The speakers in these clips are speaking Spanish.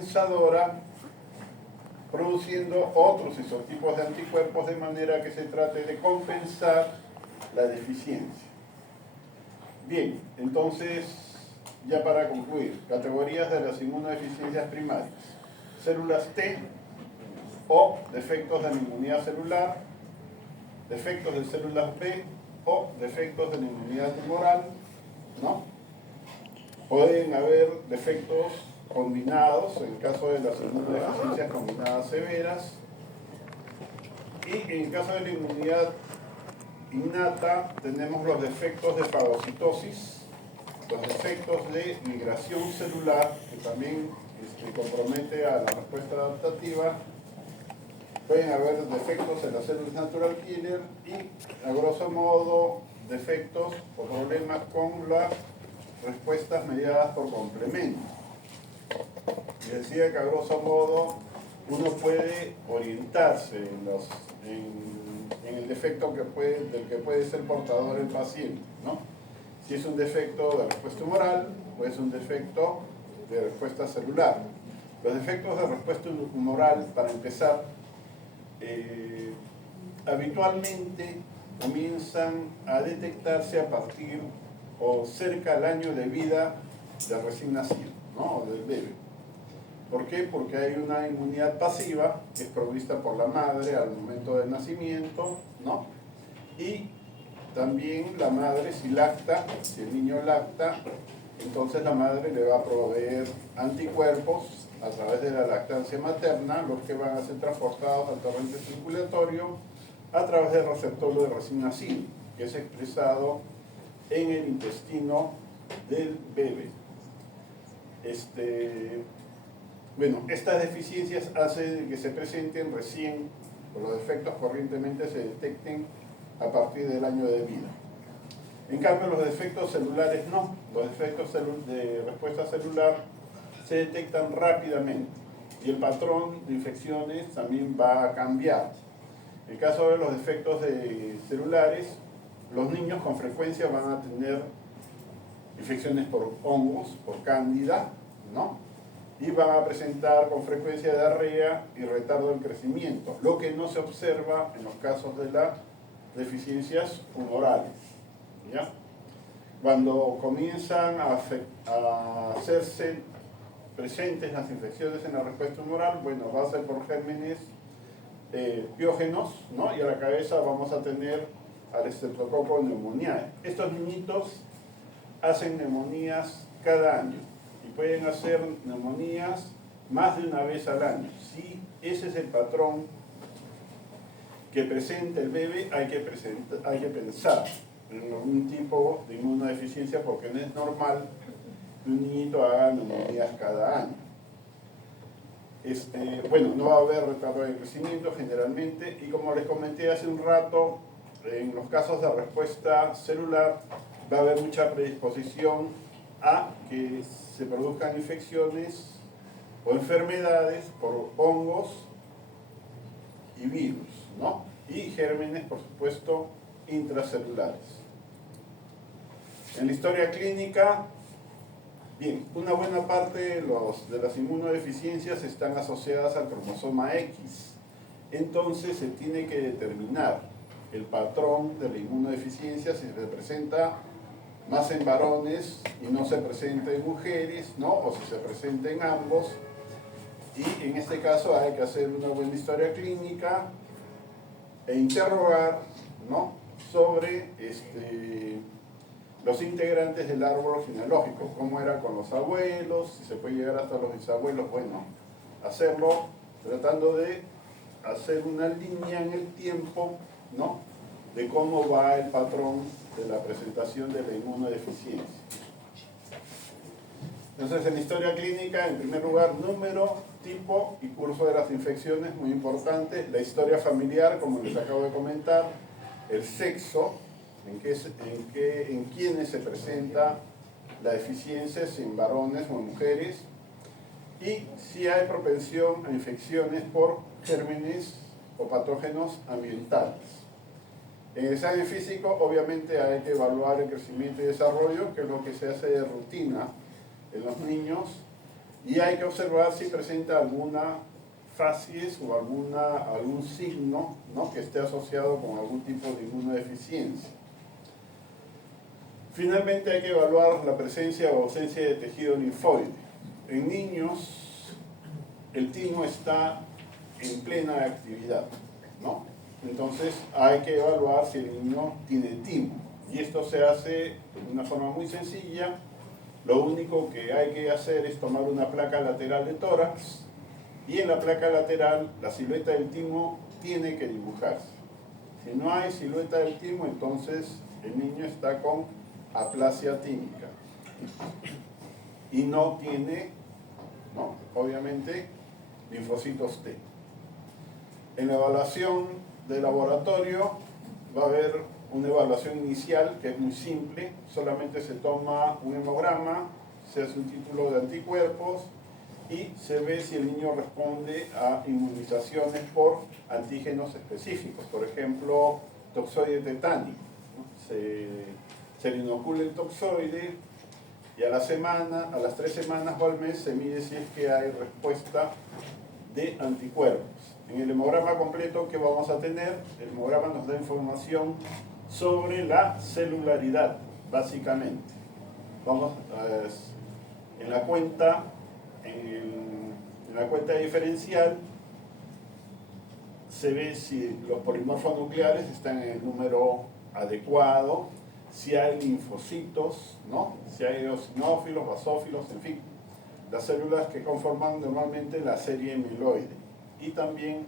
compensadora, produciendo otros isotipos de anticuerpos de manera que se trate de compensar la deficiencia. Bien, entonces, ya para concluir, categorías de las inmunodeficiencias primarias: células T o defectos de la inmunidad celular, defectos de células B o defectos de la inmunidad tumoral, ¿no? Pueden haber defectos combinados, en el caso de las inmunodeficiencias combinadas severas, y en el caso de la inmunidad innata tenemos los defectos de fagocitosis, los defectos de migración celular, que también compromete a la respuesta adaptativa. Pueden haber defectos en las células natural killer y, a grosso modo, defectos o problemas con las respuestas mediadas por complemento. Y decía que, a grosso modo, uno puede orientarse en el defecto del que puede ser portador el paciente, ¿no? Si es un defecto de respuesta humoral o es un defecto de respuesta celular. Los defectos de respuesta humoral, para empezar, habitualmente comienzan a detectarse a partir o cerca al año de vida del recién nacido, ¿no? O del bebé. ¿Por qué? Porque hay una inmunidad pasiva que es provista por la madre al momento del nacimiento, ¿no? Y también la madre, si lacta, si el niño lacta, entonces la madre le va a proveer anticuerpos a través de la lactancia materna, los que van a ser transportados al torrente circulatorio a través del receptor de recién nacido, que es expresado en el intestino del bebé. Bueno, estas deficiencias hacen que se presenten recién, o los defectos corrientemente se detecten a partir del año de vida. En cambio, los defectos celulares no. Los defectos de respuesta celular se detectan rápidamente y el patrón de infecciones también va a cambiar. En el caso de los defectos celulares, los niños con frecuencia van a tener infecciones por hongos, por cándida, ¿no? Y van a presentar con frecuencia diarrea y retardo del crecimiento, lo que no se observa en los casos de las deficiencias humorales, ¿ya? Cuando comienzan a hacerse presentes las infecciones en la respuesta humoral, bueno, va a ser por gérmenes piógenos, ¿no? Y a la cabeza vamos a tener al Streptococcus pneumoniae. Estos niñitos hacen neumonías cada año y pueden hacer neumonías más de una vez al año. Si ese es el patrón que presenta el bebé, hay que pensar en algún tipo de inmunodeficiencia, porque no es normal que un niñito haga neumonías cada año. Bueno, no va a haber retardo de crecimiento generalmente, y como les comenté hace un rato, en los casos de respuesta celular va a haber mucha predisposición a que se produzcan infecciones o enfermedades por hongos y virus, ¿no? Y gérmenes, por supuesto, intracelulares. En la historia clínica, bien, una buena parte de las inmunodeficiencias están asociadas al cromosoma X. Entonces se tiene que determinar el patrón de la inmunodeficiencia, si se presenta más en varones y no se presenta en mujeres, ¿no? O si se presenta en ambos. Y en este caso hay que hacer una buena historia clínica e interrogar, ¿no?, sobre los integrantes del árbol genealógico, cómo era con los abuelos, si se puede llegar hasta los bisabuelos. Bueno, hacerlo tratando de hacer una línea en el tiempo, ¿no?, de cómo va el patrón de la presentación de la inmunodeficiencia. Entonces, en la historia clínica, en primer lugar, número, tipo y curso de las infecciones, muy importante. La historia familiar, como les acabo de comentar. El sexo, en quiénes se presenta la deficiencia, si en varones o en mujeres. Y si hay propensión a infecciones por gérmenes o patógenos ambientales. En el examen físico, obviamente, hay que evaluar el crecimiento y desarrollo, que es lo que se hace de rutina en los niños, y hay que observar si presenta alguna facies o algún signo, ¿no?, que esté asociado con algún tipo de inmunodeficiencia. Finalmente hay que evaluar la presencia o ausencia de tejido linfoide. En niños el timo está en plena actividad, ¿no? Entonces hay que evaluar si el niño tiene timo, y esto se hace de una forma muy sencilla. Lo único que hay que hacer es tomar una placa lateral de tórax, y en la placa lateral la silueta del timo tiene que dibujarse. Si no hay silueta del timo, entonces el niño está con aplasia tímica y no tiene, ¿no?, obviamente, linfocitos T. En la evaluación de laboratorio va a haber una evaluación inicial que es muy simple. Solamente se toma un hemograma, se hace un título de anticuerpos y se ve si el niño responde a inmunizaciones por antígenos específicos. Por ejemplo, toxoide tetánico, ¿no? Se le inocula el toxoide y a las 3 semanas o al mes se mide si es que hay respuesta de anticuerpos. En el hemograma completo que vamos a tener, el hemograma nos da información sobre la celularidad, básicamente. Vamos en la cuenta diferencial se ve si los polimorfos nucleares están en el número adecuado, si hay linfocitos, ¿no?, si hay eosinófilos, basófilos, en fin, las células que conforman normalmente la serie mieloide. Y también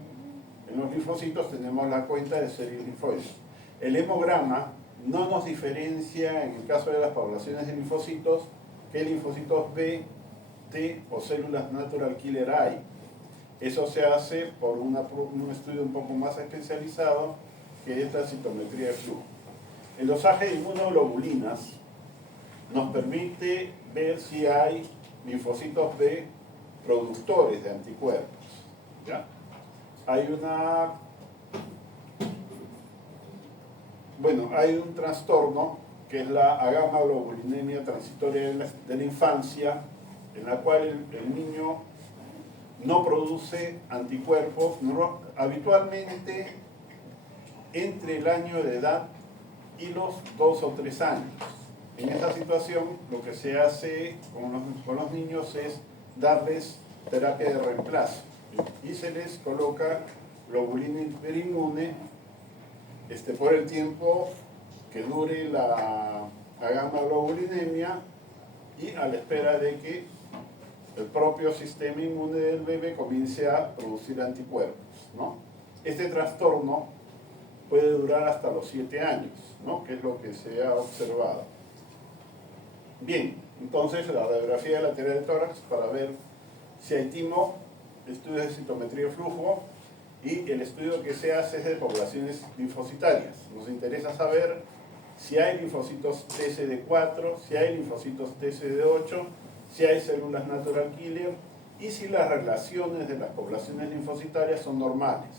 en los linfocitos tenemos la cuenta de series linfoides. El hemograma no nos diferencia, en el caso de las poblaciones de linfocitos, qué linfocitos B, T o células natural killer hay. Eso se hace por un estudio un poco más especializado, que es la citometría de flujo. El dosaje de inmunoglobulinas nos permite ver si hay linfocitos B productores de anticuerpos, ¿ya? Hay un trastorno que es la agamaglobulinemia transitoria de la infancia, en la cual el niño no produce anticuerpos habitualmente entre el año de edad y los 2 o 3 años. En esta situación lo que se hace con los niños es darles terapia de reemplazo y se les coloca globulina hiperinmune por el tiempo que dure la agamaglobulinemia y a la espera de que el propio sistema inmune del bebé comience a producir anticuerpos, ¿no? Este trastorno puede durar hasta los 7 años, ¿no?, que es lo que se ha observado. Bien, entonces la radiografía lateral de tórax para ver si hay timo, estudios de citometría de flujo, y el estudio que se hace es de poblaciones linfocitarias. Nos interesa saber si hay linfocitos TCD4, si hay linfocitos TCD8, si hay células natural killer y si las relaciones de las poblaciones linfocitarias son normales.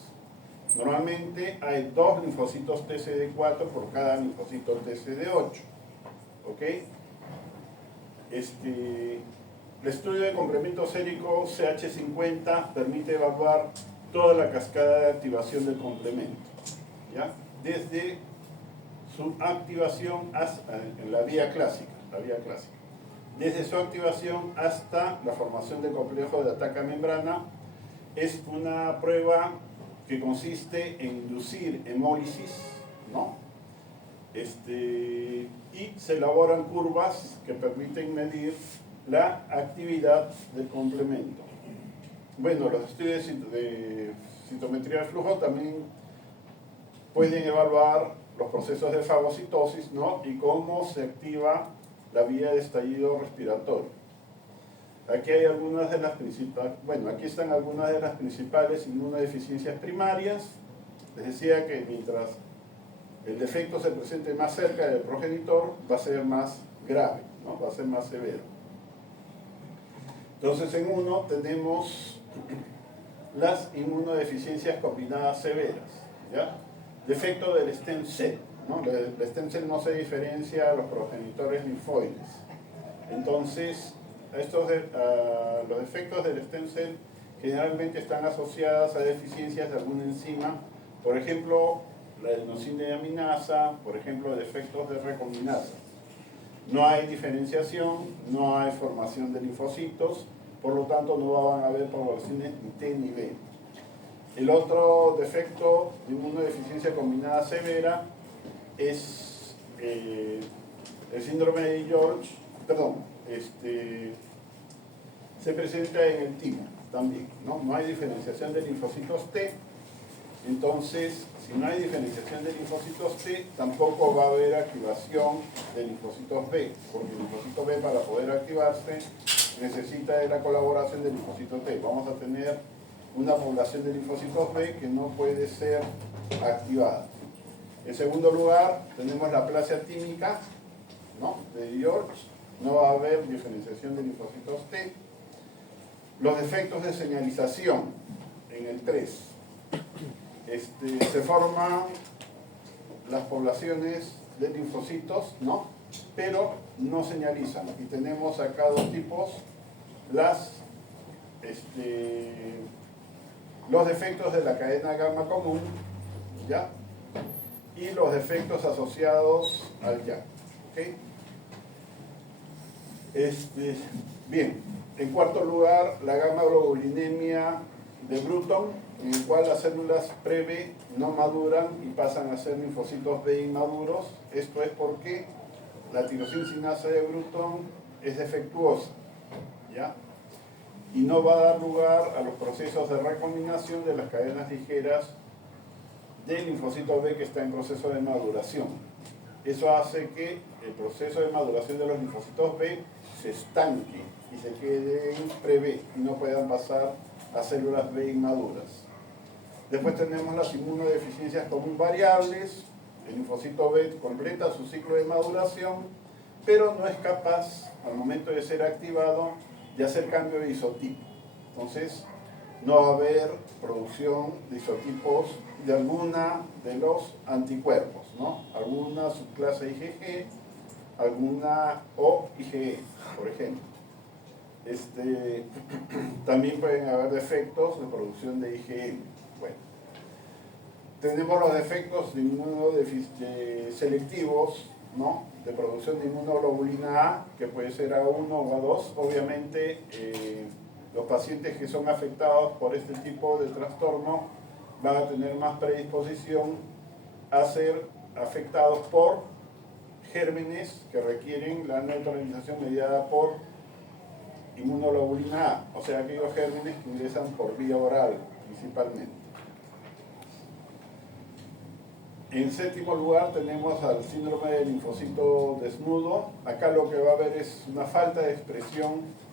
Normalmente hay 2 linfocitos TCD4 por cada linfocito TCD8. ¿Ok? El estudio de complemento sérico CH50 permite evaluar toda la cascada de activación del complemento, ¿ya?, desde su activación en la vía clásica, desde su activación hasta la formación del complejo de ataque a membrana. Es una prueba que consiste en inducir hemólisis, ¿no?, y se elaboran curvas que permiten medir la actividad del complemento. Bueno, los estudios de citometría de flujo también pueden evaluar los procesos de fagocitosis, ¿no?, y cómo se activa la vía de estallido respiratorio. Aquí hay algunas de las principales, aquí están algunas de las principales inmunodeficiencias primarias. Les decía que mientras el defecto se presente más cerca del progenitor, va a ser más grave, ¿no?, va a ser más severo. Entonces, en uno tenemos las inmunodeficiencias combinadas severas, ¿ya? Defecto del stem cell, ¿no? El stem cell no se diferencia a los progenitores linfoides. Entonces, Los defectos del stem cell generalmente están asociados a deficiencias de alguna enzima, por ejemplo, la adenosina de aminasa, por ejemplo, defectos de recombinasa. No hay diferenciación, no hay formación de linfocitos, por lo tanto no van a haber poblaciones ni T ni B. El otro defecto de inmunodeficiencia combinada severa es el síndrome de George, se presenta en el timo también, ¿no? No hay diferenciación de linfocitos T, entonces si no hay diferenciación de linfocitos T, tampoco va a haber activación de linfocitos B, porque el linfocito B para poder activarse necesita de la colaboración del linfocito T. Vamos a tener una población de linfocitos B que no puede ser activada. En segundo lugar, tenemos la aplasia tímica, ¿no?, de George. No va a haber diferenciación de linfocitos T. Los defectos de señalización en el 3. Se forman las poblaciones de linfocitos, ¿no?, pero no señalizan. Y tenemos acá dos tipos: los defectos de la cadena gamma común, ¿ya?, y los defectos asociados al YAC. ¿Okay? Bien, en cuarto lugar, la gamma globulinemia de Bruton, en el cual las células pre-B no maduran y pasan a ser linfocitos B inmaduros. Esto es porque la tirosina sinasa de Bruton es defectuosa, ¿ya?, y no va a dar lugar a los procesos de recombinación de las cadenas ligeras del linfocito B que está en proceso de maduración. Eso hace que el proceso de maduración de los linfocitos B se estanque y se quede en pre-B y no puedan pasar a células B inmaduras. Después tenemos las inmunodeficiencias común variables. El linfocito B completa su ciclo de maduración, pero no es capaz, al momento de ser activado, de hacer cambio de isotipo. Entonces, no va a haber producción de isotipos de alguna de los anticuerpos, ¿no? Alguna subclase IgG, alguna o IgE, por ejemplo. También pueden haber defectos de producción de IgM. Bueno, tenemos los defectos de selectivos, ¿no?, de producción de inmunoglobulina A, que puede ser A1 o A2. Obviamente, los pacientes que son afectados por este tipo de trastorno van a tener más predisposición a ser afectados por gérmenes que requieren la neutralización mediada por inmunoglobulina A, o sea, aquellos gérmenes que ingresan por vía oral principalmente. En séptimo lugar tenemos al síndrome del linfocito desnudo. Acá lo que va a haber es una falta de expresión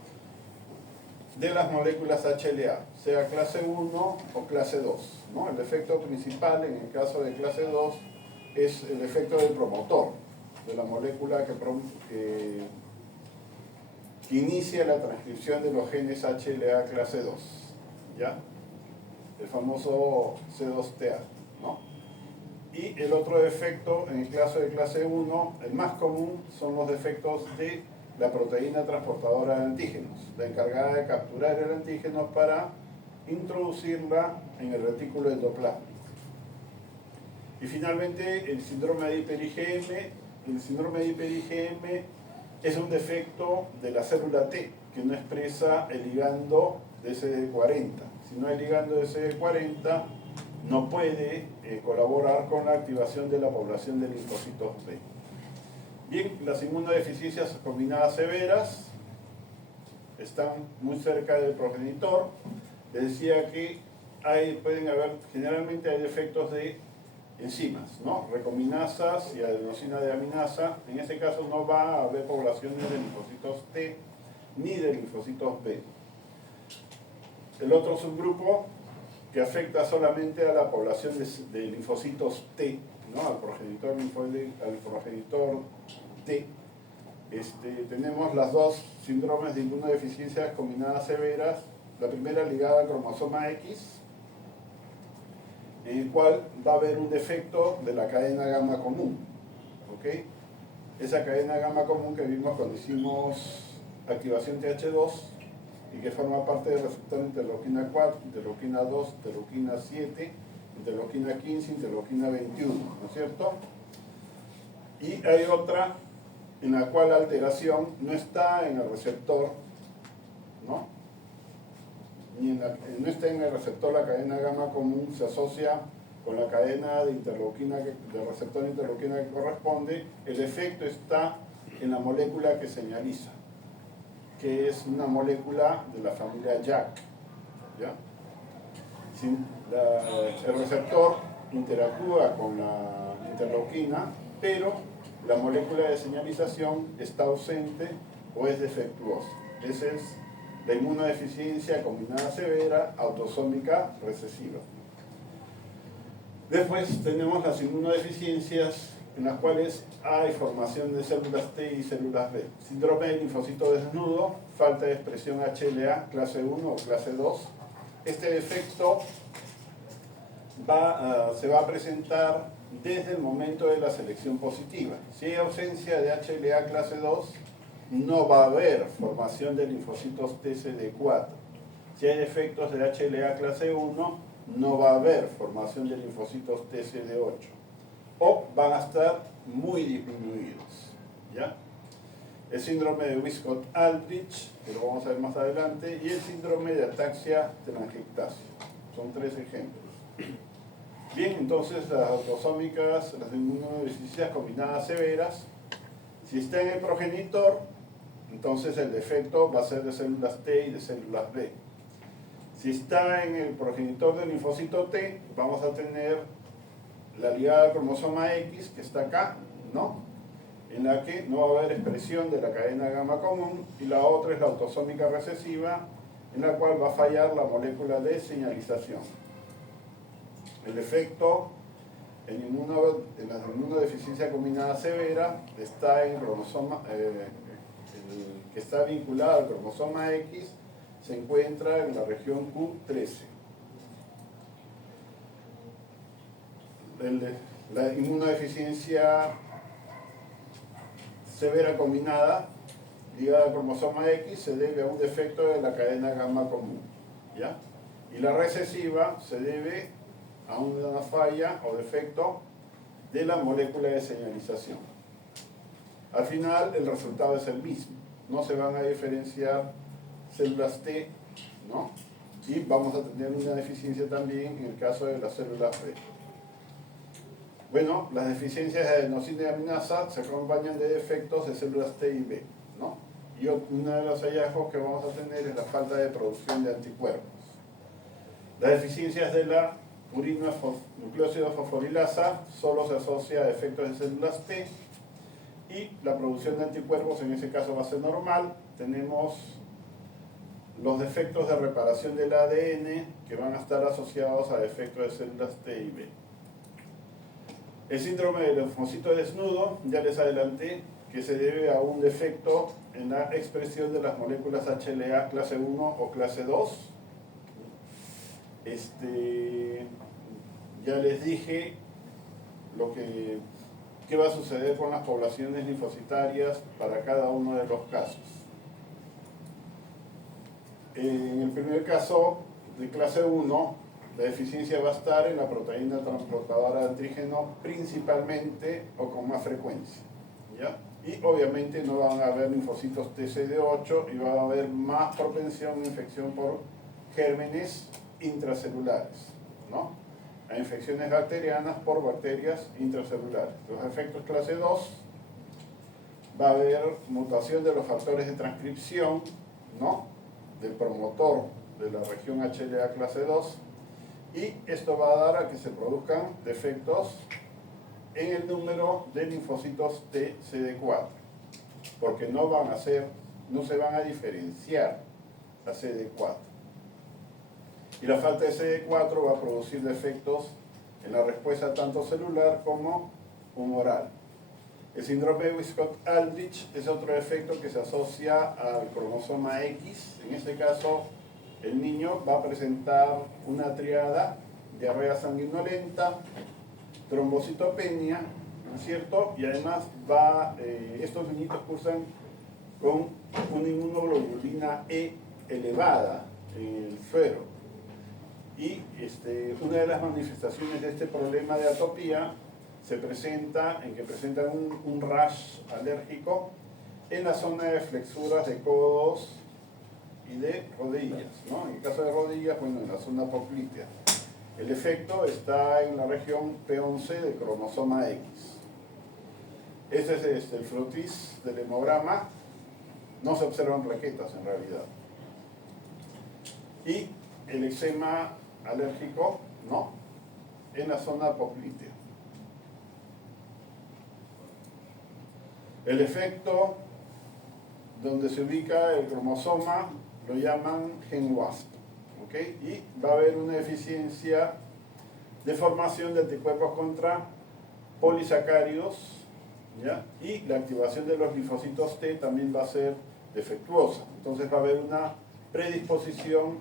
de las moléculas HLA, sea clase 1 o clase 2, ¿no? El efecto principal en el caso de clase 2 es el efecto del promotor, de la molécula que inicia la transcripción de los genes HLA clase 2, ¿ya?, el famoso C2TA, ¿no? Y el otro defecto, en el caso de clase 1, el más común, son los defectos de la proteína transportadora de antígenos, la encargada de capturar el antígeno para introducirla en el retículo endoplásmico. Y finalmente, el síndrome de hiper-IgM. El síndrome de hiper-IgM es un defecto de la célula T, que no expresa el ligando de CD40. Si no hay ligando de CD40, no puede colaborar con la activación de la población de linfocitos B. Bien, las inmunodeficiencias combinadas severas están muy cerca del progenitor. Les decía que generalmente hay defectos de enzimas, ¿no?, recombinasas y adenosina de aminasa. En este caso no va a haber poblaciones de linfocitos T ni de linfocitos B. El otro subgrupo que afecta solamente a la población de linfocitos T, ¿no?, al progenitor T. Tenemos las dos síndromes de inmunodeficiencias combinadas severas. La primera ligada al cromosoma X, en el cual va a haber un defecto de la cadena gamma común, ¿ok? Esa cadena gamma común que vimos cuando hicimos activación TH2 y que forma parte del receptor interleuquina 4, interleuquina 2, interleuquina 7, interleuquina 15, interleuquina 21, ¿no es cierto? Y hay otra en la cual la alteración no está en el receptor, ¿no? No está en el receptor la cadena gamma común, se asocia con la cadena de interleuquina, del receptor de interleuquina que corresponde. El efecto está en la molécula que señaliza, que es una molécula de la familia JAK, ¿ya? El receptor interactúa con la interleuquina, pero la molécula de señalización está ausente o es defectuosa. Esa es la inmunodeficiencia combinada severa autosómica recesiva. Después tenemos las inmunodeficiencias en las cuales hay formación de células T y células B. Síndrome del linfocito desnudo, falta de expresión HLA, clase 1 o clase 2. Este defecto se va a presentar desde el momento de la selección positiva. Si hay ausencia de HLA clase 2, no va a haber formación de linfocitos TCD4. Si hay defectos de HLA clase 1, no va a haber formación de linfocitos TCD8. O van a estar muy disminuidos, ¿ya? El síndrome de Wiskott-Aldrich, que lo vamos a ver más adelante, y el síndrome de ataxia telangiectasia. Son 3 ejemplos. Bien, entonces las autosómicas, las inmunodeficiencias combinadas severas, si está en el progenitor, entonces el defecto va a ser de células T y de células B. Si está en el progenitor del linfocito T, vamos a tener la ligada al cromosoma X, que está acá, ¿no? En la que no va a haber expresión de la cadena gamma común, y la otra es la autosómica recesiva, en la cual va a fallar la molécula de señalización. El efecto en la inmunodeficiencia combinada severa está en cromosoma, el que está vinculado al cromosoma X, se encuentra en la región Q13. La inmunodeficiencia severa combinada ligada al cromosoma X se debe a un defecto de la cadena gamma común, ¿ya? Y la recesiva se debe a una falla o defecto de la molécula de señalización. Al final el resultado es el mismo, no se van a diferenciar células T, ¿no? Y vamos a tener una deficiencia también en el caso de las células B. Bueno, las deficiencias de adenosina y aminasa se acompañan de defectos de células T y B, ¿no? Y uno de los hallazgos que vamos a tener es la falta de producción de anticuerpos. Las deficiencias de la nucleósido fosforilasa solo se asocia a defectos de células T, y la producción de anticuerpos en ese caso va a ser normal. Tenemos los defectos de reparación del ADN que van a estar asociados a defectos de células T y B. El síndrome del linfocito desnudo, ya les adelanté, que se debe a un defecto en la expresión de las moléculas HLA clase 1 o clase 2. Ya les dije qué va a suceder con las poblaciones linfocitarias para cada uno de los casos. En el primer caso, de clase 1, la deficiencia va a estar en la proteína transportadora de antígeno principalmente o con más frecuencia, ¿ya? Y obviamente no van a haber linfocitos TCD8 y va a haber más propensión a infección por gérmenes intracelulares, ¿no? A infecciones bacterianas por bacterias intracelulares. Los efectos clase 2, va a haber mutación de los factores de transcripción, ¿no? Del promotor de la región HLA clase 2, y esto va a dar a que se produzcan defectos en el número de linfocitos TCD4, porque no se van a diferenciar a CD4. Y la falta de CD4 va a producir defectos en la respuesta tanto celular como humoral. El síndrome de Wiskott-Aldrich es otro efecto que se asocia al cromosoma X. En este caso, el niño va a presentar una triada: diarrea sanguinolenta, trombocitopenia, ¿no es cierto? Y además estos niñitos cursan con una inmunoglobulina E elevada en el suero. Y una de las manifestaciones de este problema de atopía se presenta en que presentan un rash alérgico en la zona de flexuras de codos y de rodillas, ¿no? En el caso de rodillas, bueno, en la zona poplitea. El efecto está en la región P11 del cromosoma X. Este es el frotis del hemograma. No se observan plaquetas en realidad. Y el eczema alérgico, ¿no? En la zona poplitea. El efecto donde se ubica el cromosoma lo llaman gen WASP, ¿ok? Y va a haber una deficiencia de formación de anticuerpos contra polisacáridos, ¿ya? Y la activación de los linfocitos T también va a ser defectuosa. Entonces va a haber una predisposición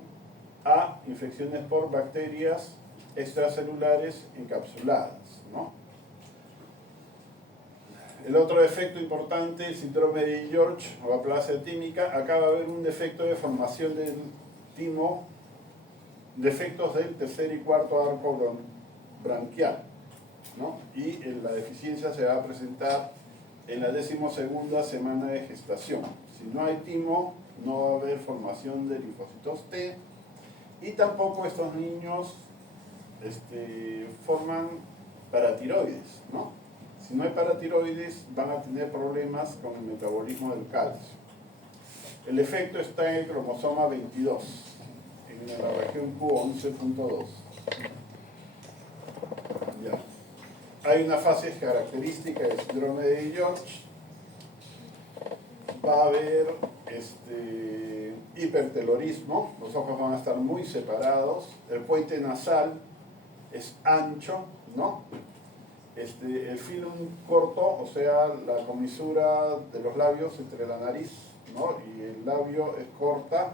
a infecciones por bacterias extracelulares encapsuladas, ¿no? El otro defecto importante, el síndrome de George o aplasia tímica, acá va a haber un defecto de formación del timo, defectos del tercer y cuarto arco branquial, ¿no? Y la deficiencia se va a presentar en la 12ª semana de gestación. Si no hay timo, no va a haber formación de linfocitos T y tampoco estos niños forman paratiroides, ¿no? Si no hay paratiroides, van a tener problemas con el metabolismo del calcio. El efecto está en el cromosoma 22, en la región Q11.2. Ya. Hay una fase característica del síndrome de George. Va a haber hipertelorismo, los ojos van a estar muy separados, el puente nasal es ancho, ¿no? El filum corto, o sea, la comisura de los labios entre la nariz, ¿no? Y el labio es corta,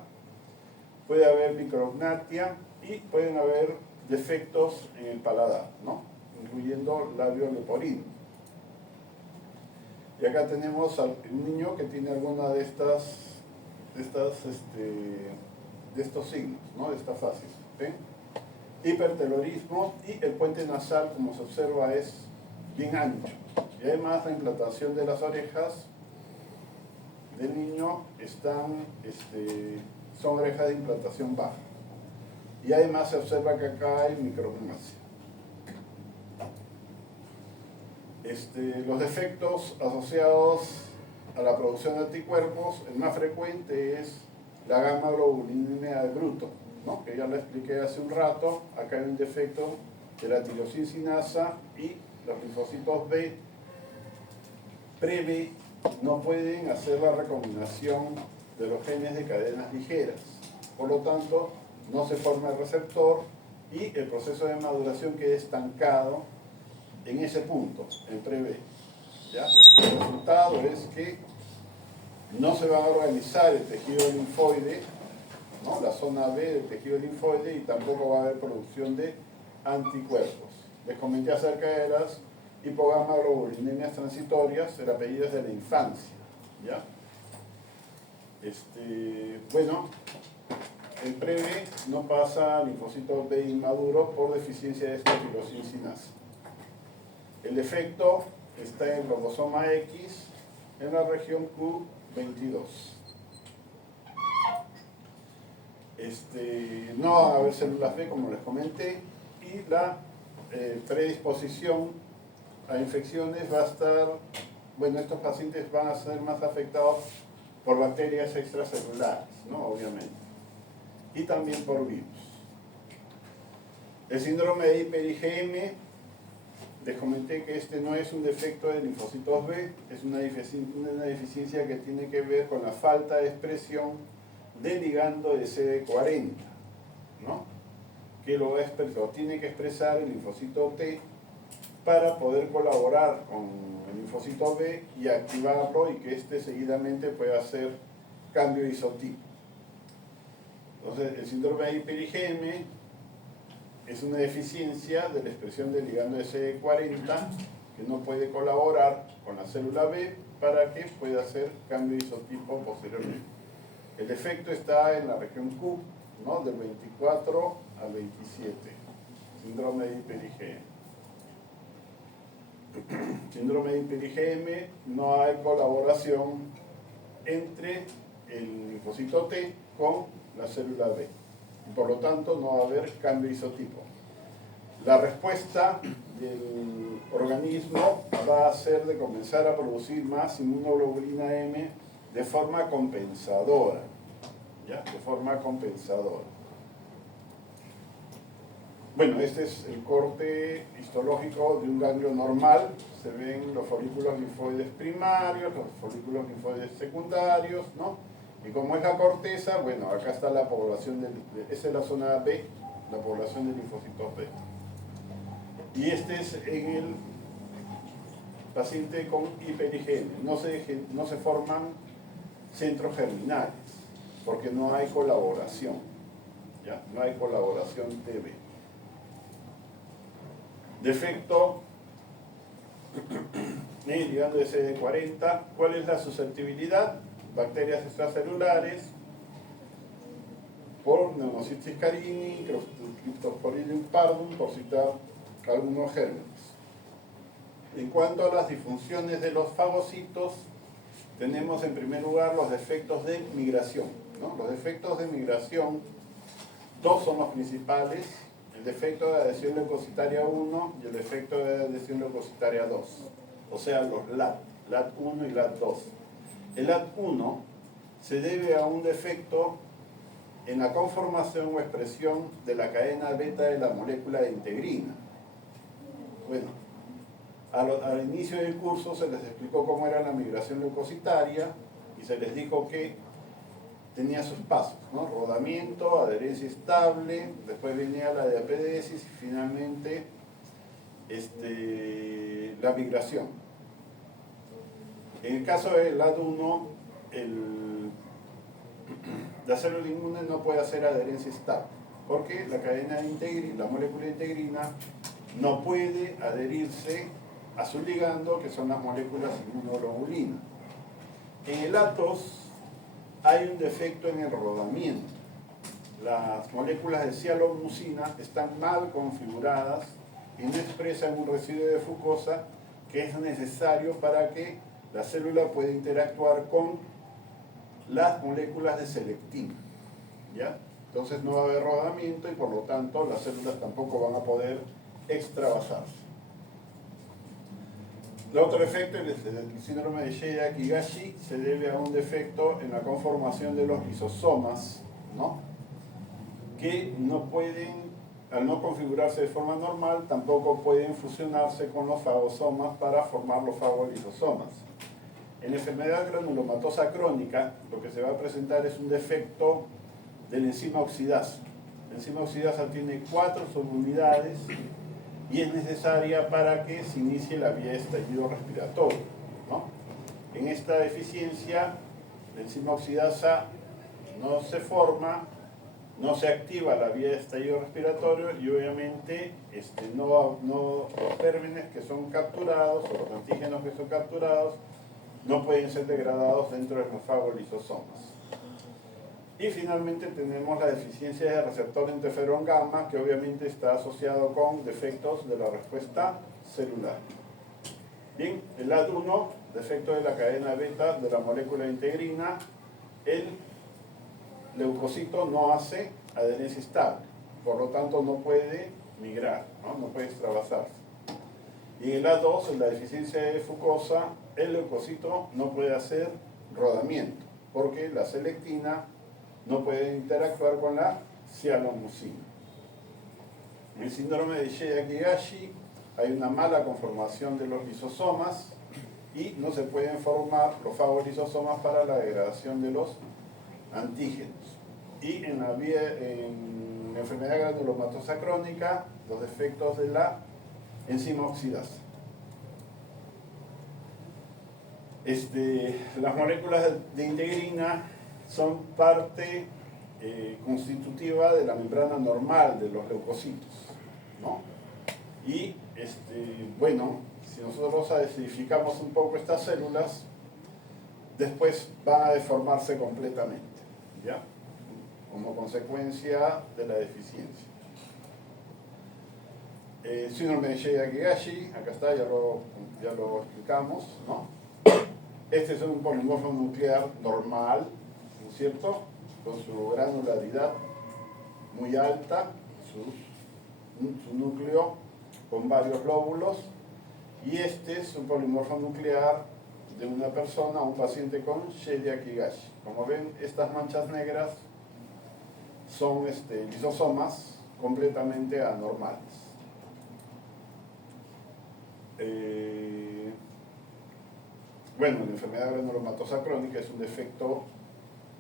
puede haber micrognatia y pueden haber defectos en el paladar, ¿no? Incluyendo labio leporino. Y acá tenemos a un niño que tiene alguna de estos signos, ¿no? De estas fases, ¿ven? Hipertelorismo y el puente nasal, como se observa, es bien ancho. Y además la implantación de las orejas del niño son orejas de implantación baja. Y además se observa que acá hay micrognasia. Los defectos asociados a la producción de anticuerpos, el más frecuente es la gamma globulinemia de Bruton, ¿no? Que ya lo expliqué hace un rato. Acá hay un defecto de la tirosincinasa y los linfocitos B pre-B no pueden hacer la recombinación de los genes de cadenas ligeras. Por lo tanto, no se forma el receptor y el proceso de maduración queda estancado en ese punto, en pre-B. ¿Ya? El resultado es que no se va a organizar el tejido linfoide, ¿no? La zona B del tejido linfoide, y tampoco va a haber producción de anticuerpos. Les comenté acerca de las hipogamma-globulinemias transitorias, el apellido es de la infancia, ¿ya? Bueno, el pre-B no pasa a linfocitos B inmaduros por deficiencia de esta tirosincinasa. El efecto está en el cromosoma X en la región Q22. No van a haber células B, como les comenté, y la predisposición a infecciones va a estar, bueno, estos pacientes van a ser más afectados por bacterias extracelulares, ¿no? Obviamente, y también por virus. El síndrome de hiper-IgM, les comenté que no es un defecto de linfocitos B, es una deficiencia que tiene que ver con la falta de expresión del ligando de CD40, ¿no? Que lo tiene que expresar el linfocito T para poder colaborar con el linfocito B y activarlo, y que seguidamente pueda hacer cambio isotipo. Entonces, el síndrome de hiper-IgM es una deficiencia de la expresión del ligando de CD40 que no puede colaborar con la célula B para que pueda hacer cambio de isotipo posteriormente. El defecto está en la región Q, ¿no? Del 24 al 27, síndrome de hiper-IgM. Síndrome de hiper-IgM, no hay colaboración entre el linfocito T con la célula B, y por lo tanto no va a haber cambio de isotipo. La respuesta del organismo va a ser de comenzar a producir más inmunoglobulina M de forma compensadora, ¿ya? De forma compensadora. Bueno, este es el corte histológico de un ganglio normal. Se ven los folículos linfoides primarios, los folículos linfoides secundarios, ¿no? Y como es la corteza, bueno, acá está la población, esa es la zona B, la población de linfocitos B. Y este es en el paciente con hiper-IgM. No se forman centros germinales, porque no hay colaboración, ¿ya? No hay colaboración TB. Defecto en el ligando de CD40. ¿Cuál es la susceptibilidad? Bacterias extracelulares por Pneumocystis carini, Cryptosporidium pardum, por citar algunos gérmenes. En cuanto a las disfunciones de los fagocitos, tenemos en primer lugar los defectos de migración, ¿no? Los defectos de migración, dos son los principales: el defecto de adhesión leucocitaria 1 y el defecto de adhesión leucocitaria 2, o sea, los LAT, LAT1 y LAT2. El LAT1 se debe a un defecto en la conformación o expresión de la cadena beta de la molécula de integrina. Bueno, al inicio del curso se les explicó cómo era la migración leucocitaria y se les dijo que tenía sus pasos, ¿no? Rodamiento, adherencia estable, después venía la diapedesis y finalmente la migración. En el caso del LAT1, la célula inmune no puede hacer adherencia estable, porque la cadena de integrina, la molécula de integrina, no puede adherirse a su ligando, que son las moléculas inmunoglobulina. En el Atos hay un defecto en el rodamiento. Las moléculas de cialomucina están mal configuradas y no expresan un residuo de fucosa que es necesario para que la célula pueda interactuar con las moléculas de selectina, ¿ya? Entonces no va a haber rodamiento y por lo tanto las células tampoco van a poder extravasarse. El otro efecto, el síndrome de Chiari-Higashi, se debe a un defecto en la conformación de los lisosomas, ¿no? Que no pueden, al no configurarse de forma normal, tampoco pueden fusionarse con los fagosomas para formar los fagolisosomas. En la enfermedad granulomatosa crónica, lo que se va a presentar es un defecto de la enzima oxidasa. La enzima oxidasa tiene 4 subunidades y es necesaria para que se inicie la vía de estallido respiratorio, ¿no? En esta deficiencia, la enzima oxidasa no se forma, no se activa la vía de estallido respiratorio y obviamente los gérmenes que son capturados o los antígenos que son capturados no pueden ser degradados dentro de los fagolisosomas. Y finalmente tenemos la deficiencia de receptor interferón gamma, que obviamente está asociado con defectos de la respuesta celular. Bien, el LAT1, defecto de la cadena beta de la molécula de integrina. El leucocito no hace adherencia estable, por lo tanto no puede migrar, no puede extravasarse. Y en el LAT2, en la deficiencia de fucosa, el leucocito no puede hacer rodamiento, porque la selectina no puede interactuar con la cialomucina. En el síndrome de Chiari-Higashi hay una mala conformación de los lisosomas y no se pueden formar los fagolisosomas para la degradación de los antígenos. Y en la enfermedad granulomatosa crónica, los defectos de la enzima oxidasa. Las moléculas de integrina son parte constitutiva de la membrana normal de los leucocitos, ¿no? Y bueno, si nosotros acidificamos un poco estas células, después va a deformarse completamente, ¿ya? Como consecuencia de la deficiencia. Síndrome de Chiari-Akigashi, acá está, ya lo explicamos, ¿no? Este es un polimorfo nuclear normal, ¿no es cierto? Con su granularidad muy alta, su núcleo con varios lóbulos, y este es un polimorfo nuclear de una persona, un paciente con Chiari-Akigashi. Como ven, estas manchas negras son lisosomas completamente anormales. Bueno, la enfermedad granulomatosa crónica es un defecto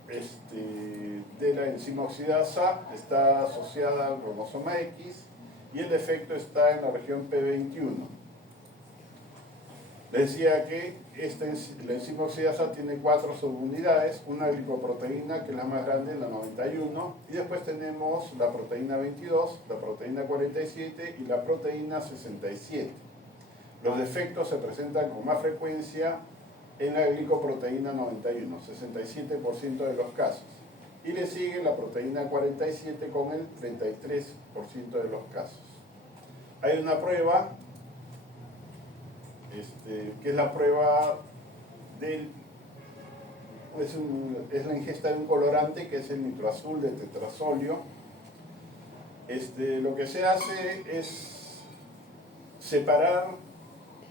de la enzima oxidasa, está asociada al cromosoma X y el defecto está en la región P21. Les decía que la enzima oxidasa tiene 4 subunidades, una glicoproteína que es la más grande, la 91, y después tenemos la proteína 22, la proteína 47 y la proteína 67. Los defectos se presentan con más frecuencia en la glicoproteína 91, 67% de los casos. Y le sigue la proteína 47 con el 33% de los casos. Hay una prueba, que es la prueba es la ingesta de un colorante que es el nitroazul de tetrazolio. Lo que se hace es separar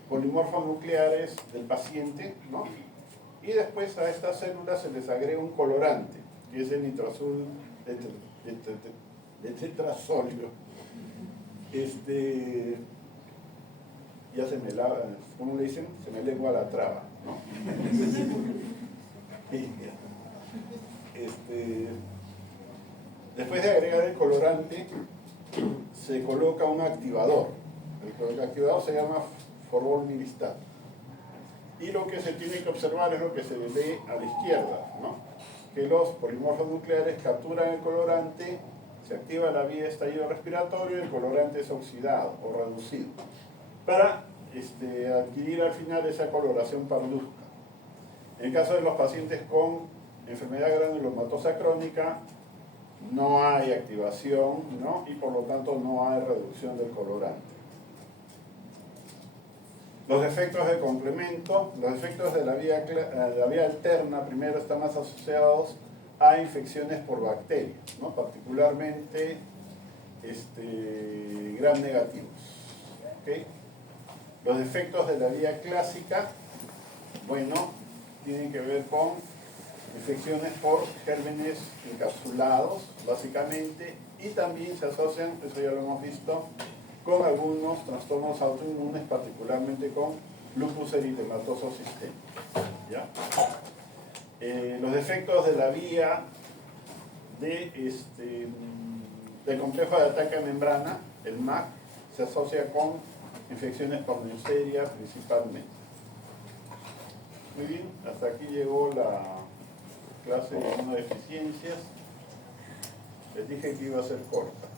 polimorfos nucleares del paciente, ¿no? Y después a estas células se les agrega un colorante, que es el nitroazul de tetrazolio. Ya se me lava, ¿cómo le dicen? Se me lengua la traba, ¿no? Después de agregar el colorante, se coloca un activador. El activador se llama forbolmiristat. Y lo que se tiene que observar es lo que se ve a la izquierda, ¿no? Que los polimorfos nucleares capturan el colorante, se activa la vía de estallido respiratorio y el colorante es oxidado o reducido para adquirir al final esa coloración parduzca. En el caso de los pacientes con enfermedad granulomatosa crónica, no hay activación, ¿no? Y por lo tanto no hay reducción del colorante. Los efectos de complemento, los efectos de la vía alterna, primero están más asociados a infecciones por bacterias, ¿no? Particularmente gram negativos. ¿Okay? Los efectos de la vía clásica, bueno, tienen que ver con infecciones por gérmenes encapsulados, básicamente, y también se asocian, eso ya lo hemos visto, con algunos trastornos autoinmunes, particularmente con lupus eritematoso sistémico. ¿Ya? Los efectos de la vía del complejo de ataque a membrana, el MAC, se asocia con infecciones por Neisseria principalmente. Muy bien, hasta aquí llegó la clase de inmunodeficiencias. Les dije que iba a ser corta.